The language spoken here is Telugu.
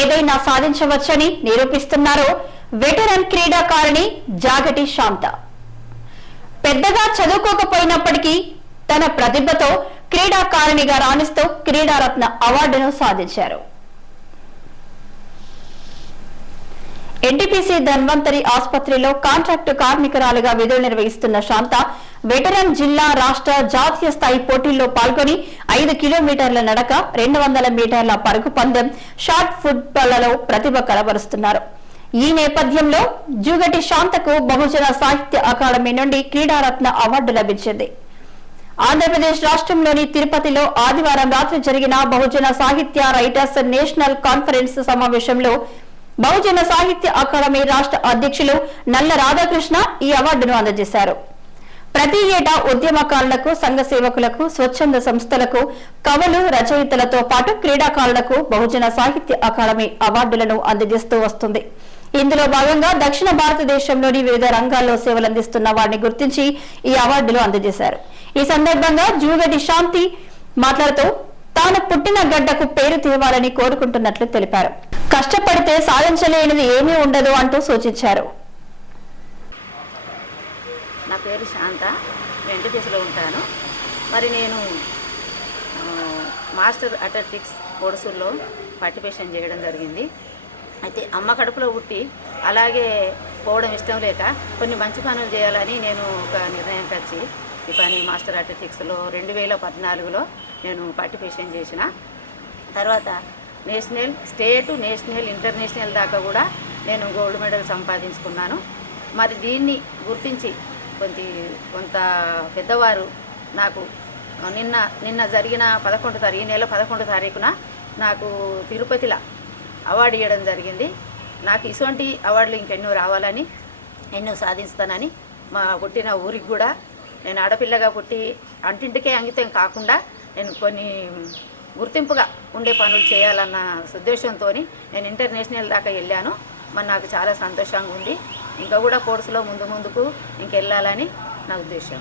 ఏదైనా సాధించవచ్చని నిరూపిస్తున్నారు వెటరన్ క్రీడాకారిణి జాగటి శాంత. పెద్దగా చదువుకోకపోయినప్పటికీ తన ప్రతిభతో క్రీడాకారిణిగా రాణిస్తూ క్రీడారత్న అవార్డును సాధించారు. ఎన్టీపీసీ ధన్వంతరి ఆసుపత్రిలో కాంట్రాక్టు కార్మికురాలుగా విధులు నిర్వహిస్తున్న శాంత వెటరన్ జిల్లా రాష్ట్ర జాతీయ స్థాయి పోటీల్లో పాల్గొని ఐదు కిలోమీటర్ల నడక రెండు వందల మీటర్ల పరుగు పందెం షార్ట్ ఫుట్బాల్లో ప్రతిభ కనబరుస్తున్నారు ఈ నేపథ్యంలో జూగటి శాంతకు బహుజన సాహిత్య అకాడమీ నుండి క్రీడారత్న అవార్డు లభించింది. ఆంధ్రప్రదేశ్ రాష్ట్రంలోని తిరుపతిలో ఆదివారం రాత్రి జరిగిన బహుజన సాహిత్య రైటర్స్ నేషనల్ కాన్ఫరెన్స్ సమావేశంలో బహుజన సాహిత్య అకాడమీ రాష్ట్ర అధ్యక్షులు నల్ల రాధాకృష్ణ ఈ అవార్డును అందజేశారు. ప్రతి ఏటా ఉద్యమకారులకు సంఘ సేవకులకు స్వచ్ఛంద సంస్థలకు కవులు రచయితలతో పాటు క్రీడాకారులకు బహుజన సాహిత్య అకాడమీ అవార్డులను అందజేస్తూ వస్తుంది. ఇందులో భాగంగా దక్షిణ భారతదేశంలోని వివిధ రంగాల్లో సేవలందిస్తున్న వారిని గుర్తించి ఈ అవార్డులు అందజేశారు. ఈ సందర్భంగా జూగడి శాంతి మాట్లాడుతూ తాను పుట్టిన గడ్డకు పేరు తేవాలని కోరుకుంటున్నట్లు తెలిపారు. కష్టపడితే సాధించలేనిది ఏమీ ఉండదు అంటూ సూచించారు. నా పేరు శాంత. వెంకటేశ్వరలో ఉంటాను. మరి నేను మాస్టర్ అథ్లెటిక్స్ కోర్సుల్లో పార్టిసిపేషన్ చేయడం జరిగింది. అయితే అమ్మ కడుపులో పుట్టి అలాగే పోవడం ఇష్టం లేక కొన్ని మంచి పనులు చేయాలని నేను ఒక నిర్ణయానికి వచ్చి ఈ పని మాస్టర్ అథ్లెటిక్స్లో రెండు వేల పద్నాలుగులో నేను పార్టిసిపేషన్ చేసిన. తర్వాత నేషనల్ స్టేట్ నేషనల్ ఇంటర్నేషనల్ దాకా కూడా నేను గోల్డ్ మెడల్ సంపాదించుకున్నాను. మరి దీన్ని గుర్తించి కొంత కొంత పెద్దవారు నాకు నిన్న నిన్న జరిగిన పదకొండు తారీఖు ఈ నెల పదకొండు తారీఖున నాకు తిరుపతిలో అవార్డు ఇవ్వడం జరిగింది. నాకు ఇటువంటి అవార్డులు ఇంకెన్నో రావాలని ఎన్నో సాధిస్తానని మా పుట్టిన ఊరికి కూడా నేను ఆడపిల్లగా పుట్టి అంటింటికే అంకితం కాకుండా నేను కొన్ని గుర్తింపుగా ఉండే పనులు చేయాలన్న ఉద్దేశంతో నేను ఇంటర్నేషనల్ దాకా వెళ్ళాను. మరి నాకు చాలా సంతోషంగా ఉంది. ఇంకా కూడా కోర్సులో ముందు ముందుకు ఇంకెళ్ళాలని నా ఉద్దేశం.